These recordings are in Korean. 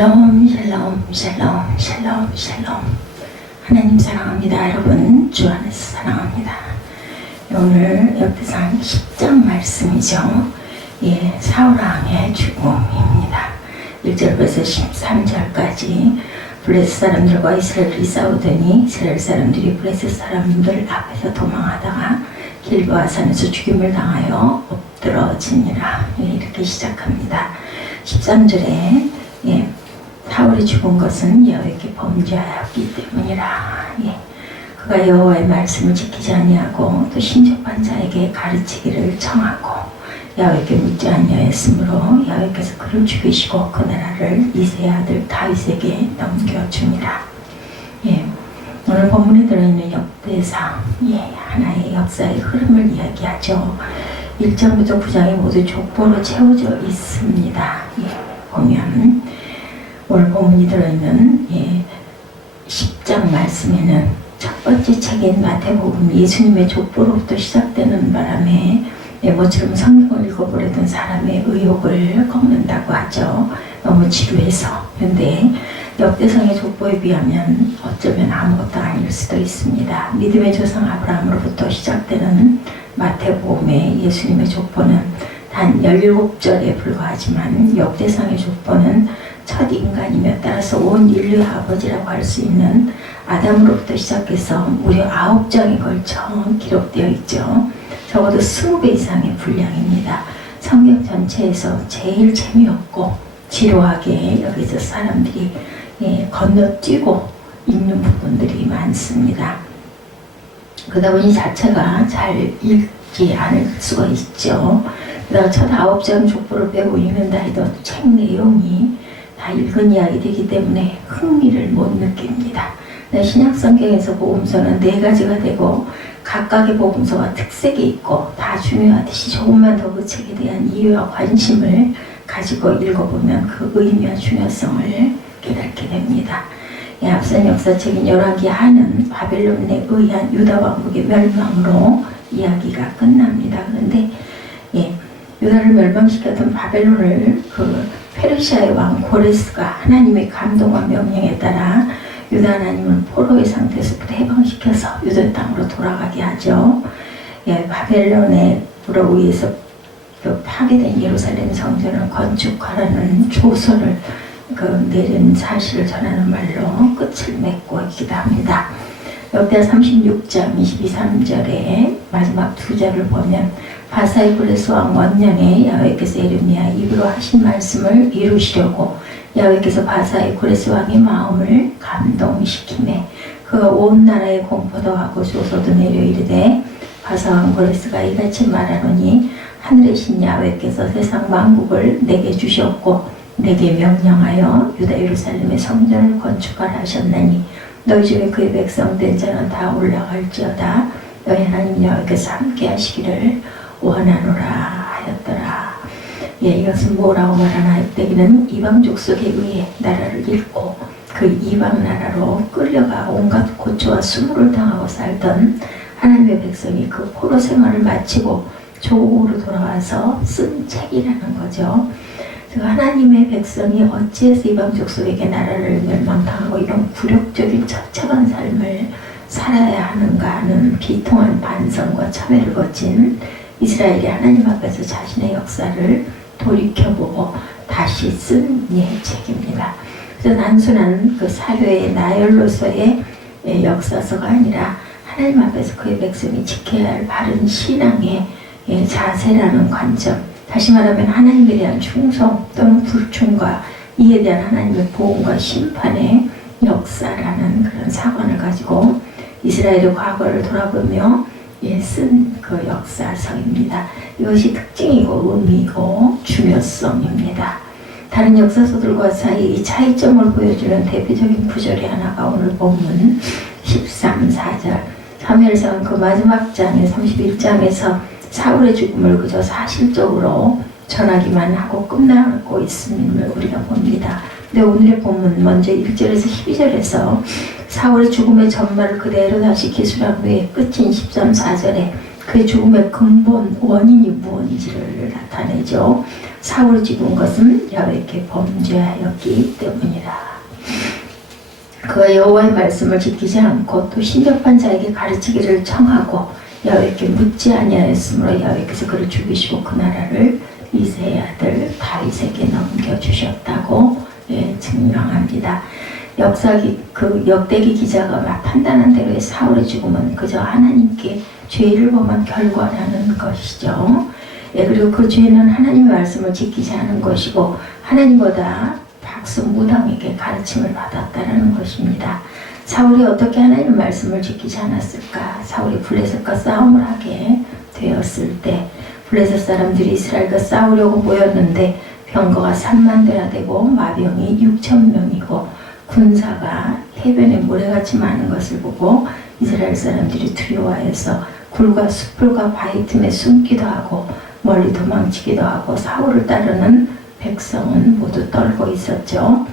샬롬 샬롬 샬롬 샬롬 샬롬. 하나님 사랑합니다. 여러분 주 안에서 사랑합니다. 오늘 역대상 10장 말씀이죠. 사울왕의 죽음입니다. 1절부터 13절까지 블레셋 사람들과 이스라엘이 싸우더니 이스라엘 사람들이 블레셋 사람들 앞에서 도망하다가 길보아 산에서 죽임을 당하여 엎드러지니라. 이렇게 시작합니다. 13절에 사울이 죽은 것은 여호와께 범죄하였기 때문이라. 그가 여호와의 말씀을 지키지 아니하고 또 신접한 자에게 가르치기를 청하고 여호와께 묻지 아니하였으므로 여호와께서 그를 죽이시고 그 나라를 이새의 아들 다윗에게 넘겨주니라. 오늘 본문에 들어있는 역대상 하나의 역사의 흐름을 이야기하죠. 1장부터 9장이 모두 족보로 채워져 있습니다. 보면 오늘 본문이 들어있는 10장 말씀에는 첫 번째 책인 마태복음 예수님의 족보로부터 시작되는 바람에 모처럼 성경을 읽어보려던 사람의 의욕을 꺾는다고 하죠. 너무 지루해서. 그런데 역대상의 족보에 비하면 어쩌면 아무것도 아닐 수도 있습니다. 믿음의 조상 아브라함으로부터 시작되는 마태복음의 예수님의 족보는 단 17절에 불과하지만 역대상의 족보는 첫 인간이며 따라서 온 인류의 아버지라고 할 수 있는 아담으로부터 시작해서 무려 9장에 걸쳐 기록되어 있죠. 적어도 20배 이상의 분량입니다. 성경 전체에서 제일 재미없고 지루하게 여기서 사람들이 건너뛰고 읽는 부분들이 많습니다. 그러다 보니 자체가 잘 읽지 않을 수가 있죠. 그다음 첫 9장 족보를 빼고 읽는다 해도 책 내용이 다 읽은 이야기이기 때문에 흥미를 못 느낍니다. 신약 성경에서 복음서는 4가지가 되고 각각의 복음서와 특색이 있고 다 중요하듯이 조금만 더 그 책에 대한 이유와 관심을 가지고 읽어보면 그 의미와 중요성을 깨닫게 됩니다. 앞선 역사책인 열왕기 하는 바벨론에 의한 유다 왕국의 멸망으로 이야기가 끝납니다. 그런데 유다를 멸망시켰던 바벨론을 페르시아의 왕 고레스가 하나님의 감동과 명령에 따라 유다 하나님을 포로의 상태에서부터 해방시켜서 유다 땅으로 돌아가게 하죠. 바벨론의 불어 위에서 파괴된 예루살렘 성전을 건축하라는 조서를 내린 사실을 전하는 말로 끝을 맺고 있기도 합니다. 역대하 36장 22~23절에 마지막 2절을 보면 바사의 고레스 왕 원년에 여호와께서 예레미야 입으로 하신 말씀을 이루시려고 여호와께서 바사의 고레스 왕의 마음을 감동시키매 그가 온 나라에 공포도 하고 조소도 내려 이르되 바사 왕 고레스가 이같이 말하노니 하늘의 신 여호와께서 세상 만국을 내게 주셨고 내게 명령하여 유다 예루살렘의 성전을 건축하라 하셨나니 너희 중에 그의 백성 된 자는 다 올라갈지어다 너희 하나님 여호와께서 함께 하시기를 원하노라 하였더라. 이것은 뭐라고 말하나 했더기는 이방 족속에 의해 나라를 잃고 그 이방 나라로 끌려가 온갖 고초와 수모를 당하고 살던 하나님의 백성이 그 포로 생활을 마치고 조국으로 돌아와서 쓴 책이라는 거죠. 하나님의 백성이 어찌해서 이방 족속에게 나라를 멸망당하고 이런 굴욕적인 처참한 삶을 살아야 하는가 하는 비통한 반성과 참회를 거친 이스라엘이 하나님 앞에서 자신의 역사를 돌이켜보고 다시 쓴 책입니다. 그래서 단순한 사회의 나열로서의 역사서가 아니라 하나님 앞에서 그의 백성이 지켜야 할 바른 신앙의 자세라는 관점, 다시 말하면 하나님에 대한 충성 또는 불충과 이에 대한 하나님의 보응과 심판의 역사라는 그런 사관을 가지고 이스라엘의 과거를 돌아보며 쓴 그 역사서입니다. 이것이 특징이고 의미이고 중요성입니다. 다른 역사서들과 사이 이 차이점을 보여주는 대표적인 구절이 하나가 오늘 본문 13~14절 사무엘상 그 마지막 장의 31장에서 사울의 죽음을 그저 사실적으로 전하기만 하고 끝나고 있음을 우리가 봅니다. 근데 오늘의 본문 먼저 1절에서 12절에서 사울의 죽음의 전말을 그대로 다시 기술한 후에 끝인 13~14절에 그의 죽음의 근본 원인이 무엇인지를 나타내죠. 사울이 죽은 것은 야훼께 범죄하였기 때문이라. 그가 여호와의 말씀을 지키지 않고 또 신접한 자에게 가르치기를 청하고 야훼께 묻지 아니하였으므로 야훼께서 그를 죽이시고 그 나라를 이새의 아들 다윗에게 넘겨주셨다고 증명합니다. 역대기 기자가 판단한 대로의 사울의 죽음은 그저 하나님께 죄를 범한 결과라는 것이죠. 그리고 그 죄는 하나님의 말씀을 지키지 않은 것이고 하나님보다 박수무당에게 가르침을 받았다는 것입니다. 사울이 어떻게 하나님의 말씀을 지키지 않았을까? 사울이 블레셋과 싸움을 하게 되었을 때 블레셋 사람들이 이스라엘과 싸우려고 모였는데 병거가 3만 대나 되고 마병이 6천 명이고 군사가 해변에 모래같이 많은 것을 보고 이스라엘 사람들이 두려워해서 굴과 숯불과 바위 틈에 숨기도 하고 멀리 도망치기도 하고 사울을 따르는 백성은 모두 떨고 있었죠.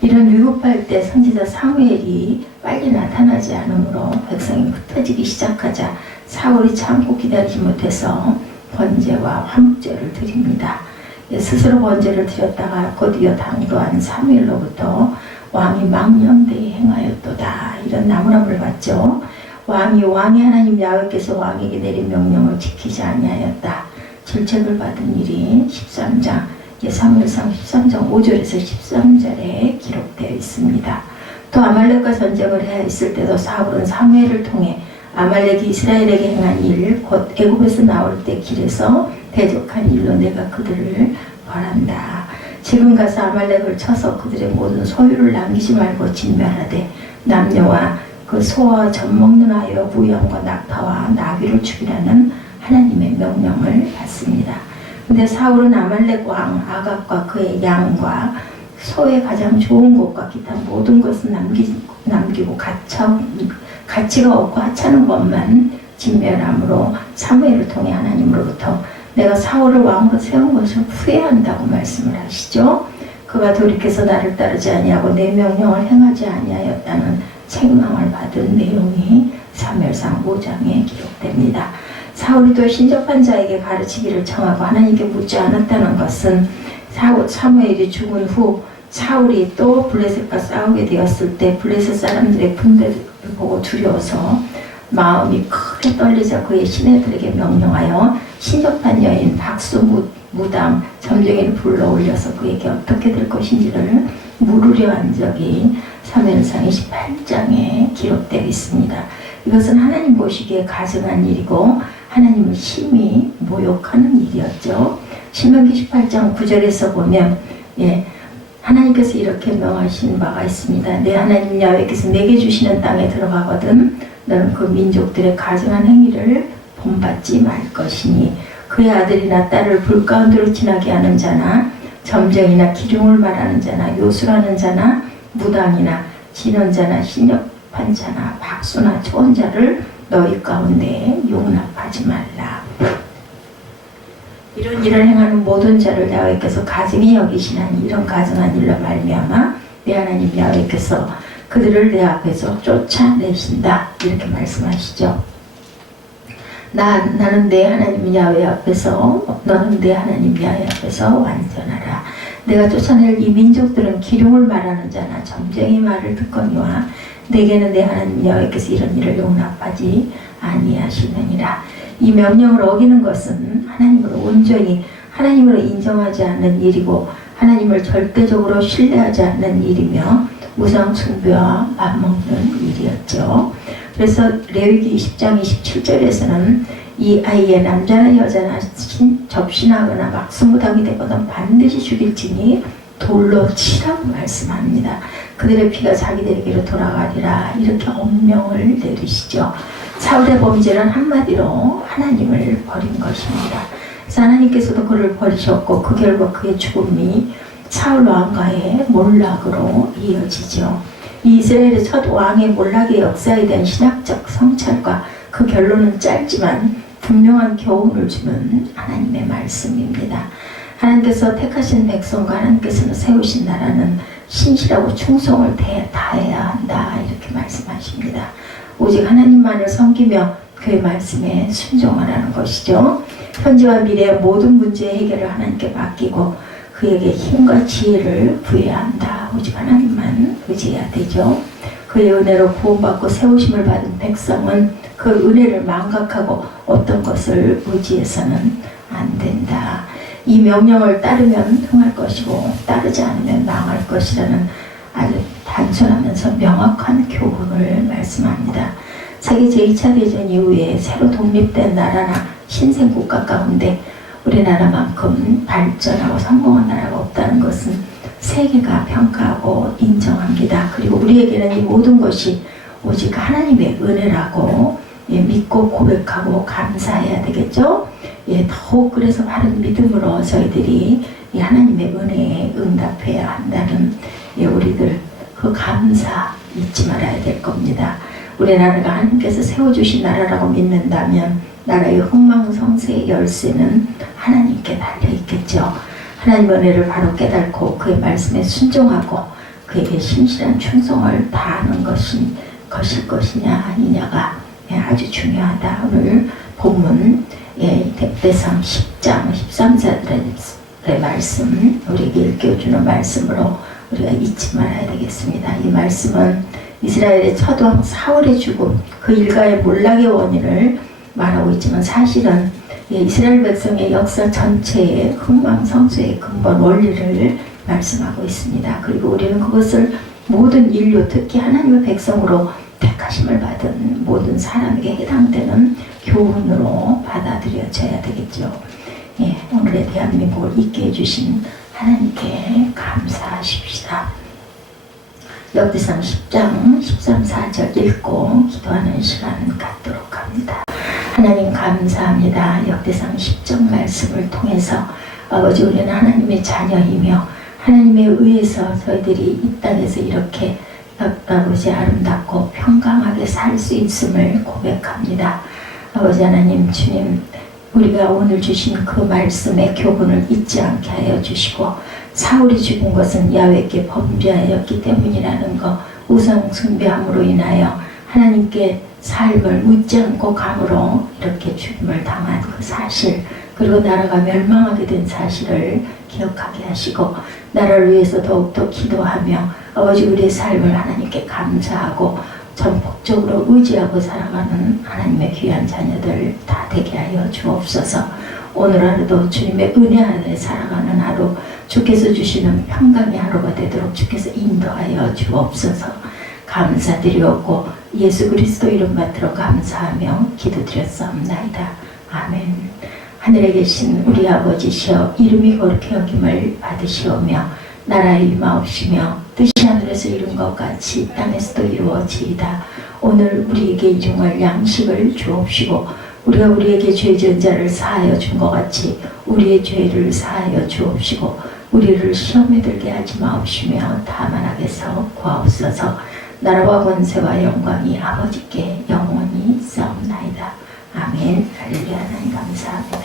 이런 위급할 때 선지자 사무엘이 빨리 나타나지 않으므로 백성이 흩어지기 시작하자 사울이 참고 기다리지 못해서 번제와 화목제를 드립니다. 스스로 번제를 드렸다가 곧이어 당도한 사무엘로부터 왕이 망령되이 행하였도다 이런 나무람을 받죠. 왕이 하나님 야훼께서 왕에게 내린 명령을 지키지 아니하였다. 질책을 받은 일이 13장 사무엘상 13장 5절에서 13절에 기록되어 있습니다. 또 아말렉과 전쟁을 해야 했을 때도 사울은 사무엘을 통해 아말렉이 이스라엘에게 행한 일, 곧 애굽에서 나올 때 길에서 대적한 일로 내가 그들을 벌한다. 지금 가서 아말렉을 쳐서 그들의 모든 소유를 남기지 말고 진멸하되 남녀와 그 소와 젖 먹는 아이와 무염과 낙타와 나귀를 죽이라는 하나님의 명령을 받습니다. 근데 사울은 아말렉 왕 아갑과 그의 양과 소의 가장 좋은 것과 기타 모든 것은 남기고 가치가 없고 하찮은 것만 진멸함으로 사무엘을 통해 하나님으로부터 내가 사울을 왕으로 세운 것을 후회한다고 말씀을 하시죠. 그가 돌이켜서 나를 따르지 아니하고 내 명령을 행하지 아니하였다는 책망을 받은 내용이 사무엘상 5장에 기록됩니다. 사울이 또 신접한 자에게 가르치기를 청하고 하나님께 묻지 않았다는 것은 사무엘이 죽은 후 사울이 또 블레셋과 싸우게 되었을 때 블레셋 사람들의 군대를 보고 두려워서 마음이 크게 떨리자 그의 시내들에게 명령하여 신접한 여인 박수무당 점쟁이를 불러 올려서 그에게 어떻게 될 것인지를 물으려 한 적이 사무엘상 28장에 기록되어 있습니다. 이것은 하나님 보시기에 가증한 일이고 하나님을 심히 모욕하는 일이었죠. 신명기 18장 9절에서 보면 하나님께서 이렇게 명하신 바가 있습니다. 내 하나님 야훼께서 내게 주시는 땅에 들어가거든 너는 그 민족들의 가증한 행위를 본받지 말 것이니 그의 아들이나 딸을 불 가운데로 지나게 하는 자나 점쟁이나 기륭을 말하는 자나 요술하는 자나 무당이나 진언자나 신접한 자나 박수나 초혼자를 너희 가운데 용납하지 말라. 이런 일을 행하는 모든 자를 야훼께서 가증히 여기시나니 이런 가증한 일로 말미암아 내 하나님 야훼께서 그들을 내 앞에서 쫓아내신다 이렇게 말씀하시죠. 나는 내 하나님 야훼 앞에서 너는 내 하나님 야훼 앞에서 완전하라. 내가 쫓아낼 이 민족들은 기륭을 말하는 자나 점쟁이 말을 듣거니와 내게는 내 하나님 야훼께서 이런 일을 용납하지 아니하시느니라. 이 명령을 어기는 것은 하나님으로 온전히 하나님으로 인정하지 않는 일이고 하나님을 절대적으로 신뢰하지 않는 일이며 우상 숭배와 맞먹는 일이었죠. 그래서 레위기 20장 27절에서는 이 아이의 남자나 여자나 접신하거나 막스무당이 되거든 반드시 죽일지니 돌로 치라고 말씀합니다. 그들의 피가 자기들에게로 돌아가리라 이렇게 엄명을 내리시죠. 사울의 범죄는 한마디로 하나님을 버린 것입니다. 그래서 하나님께서도 그를 버리셨고 그 결과 그의 죽음이 사울 왕가의 몰락으로 이어지죠. 이 이스라엘의 첫 왕의 몰락의 역사에 대한 신학적 성찰과 그 결론은 짧지만 분명한 교훈을 주는 하나님의 말씀입니다. 하나님께서 택하신 백성과 하나님께서는 세우신 나라는 신실하고 충성을 다해야 한다 이렇게 말씀하십니다. 오직 하나님만을 섬기며 그의 말씀에 순종하라는 것이죠. 현재와 미래의 모든 문제 해결을 하나님께 맡기고 그에게 힘과 지혜를 부여해야 한다. 오직 하나님만 의지해야 되죠. 그의 은혜로 구원받고 세우심을 받은 백성은 그 은혜를 망각하고 어떤 것을 의지해서는 안 된다. 이 명령을 따르면 흥할 것이고 따르지 않으면 망할 것이라는 아주 단순하면서 명확한 교훈을 말씀합니다. 세계 제2차 대전 이후에 새로 독립된 나라나 신생국가 가운데 우리나라만큼 발전하고 성공한 나라가 없다는 것은 세계가 평가하고 인정합니다. 그리고 우리에게는 이 모든 것이 오직 하나님의 은혜라고 믿고 고백하고 감사해야 되겠죠. 더욱 그래서 바른 믿음으로 저희들이 이 하나님의 은혜에 응답해야 한다는 우리들 그 감사 잊지 말아야 될 겁니다. 우리나라가 하나님께서 세워주신 나라라고 믿는다면 나라의 흥망성쇠의 열쇠는 하나님께 달려있겠죠. 하나님의 은혜를 바로 깨닫고 그의 말씀에 순종하고 그에게 신실한 충성을 다하는 것일 것이냐 아니냐가 아주 중요하다. 오늘 본문 대상 10장 13절의 말씀 우리에게 일깨워주는 말씀으로 우리가 잊지 말아야 되겠습니다. 이 말씀은 이스라엘의 첫왕 사울의 죽음 그 일가의 몰락의 원인을 말하고 있지만 사실은 이스라엘 백성의 역사 전체의 흥망성쇠의 근본 원리를 말씀하고 있습니다. 그리고 우리는 그것을 모든 인류 특히 하나님의 백성으로 택하심을 받은 모든 사람에게 해당되는 교훈으로 받아들여져야 되겠죠. 오늘의 대한민국을 있게 해주신 하나님께 감사하십시다. 역대상 10장 13, 14절 읽고 기도하는 시간 갖도록 합니다. 하나님 감사합니다. 역대상 10장 말씀을 통해서 아버지 우리는 하나님의 자녀이며 하나님에 의해서 저희들이 이 땅에서 이렇게 아버지 아름답고 평강하게 살 수 있음을 고백합니다. 아버지 하나님 주님 우리가 오늘 주신 그 말씀의 교훈을 잊지 않게 하여 주시고 사울이 죽은 것은 야훼께 범죄하였기 때문이라는 것 우상 숭배함으로 인하여 하나님께 삶을 묻지 않고 감으로 이렇게 죽임을 당한 그 사실 그리고 나라가 멸망하게 된 사실을 기억하게 하시고 나라를 위해서 더욱더 기도하며 아버지 우리의 삶을 하나님께 감사하고 전폭적으로 의지하고 살아가는 하나님의 귀한 자녀들 다 되게 하여 주옵소서. 오늘 하루도 주님의 은혜 안에 살아가는 하루 주께서 주시는 평강의 하루가 되도록 주께서 인도하여 주옵소서. 감사드리옵고 예수 그리스도 이름 받들어 감사하며 기도드렸사옵나이다. 아멘. 하늘에 계신 우리 아버지시여 이름이 거룩히 여김을 받으시오며 나라의 임하옵시며 뜻이 하늘에서 이룬 것 같이 땅에서도 이루어지이다. 오늘 우리에게 일용할 양식을 주옵시고 우리가 우리에게 죄 지은 자를 사하여 준 것 같이 우리의 죄를 사하여 주옵시고 우리를 시험에 들게 하지 마옵시며 다만 악에서 구하옵소서. 나라와 권세와 영광이 아버지께 영원히 있사옵나이다. 아멘. 할렐루야. 하나님 감사합니다.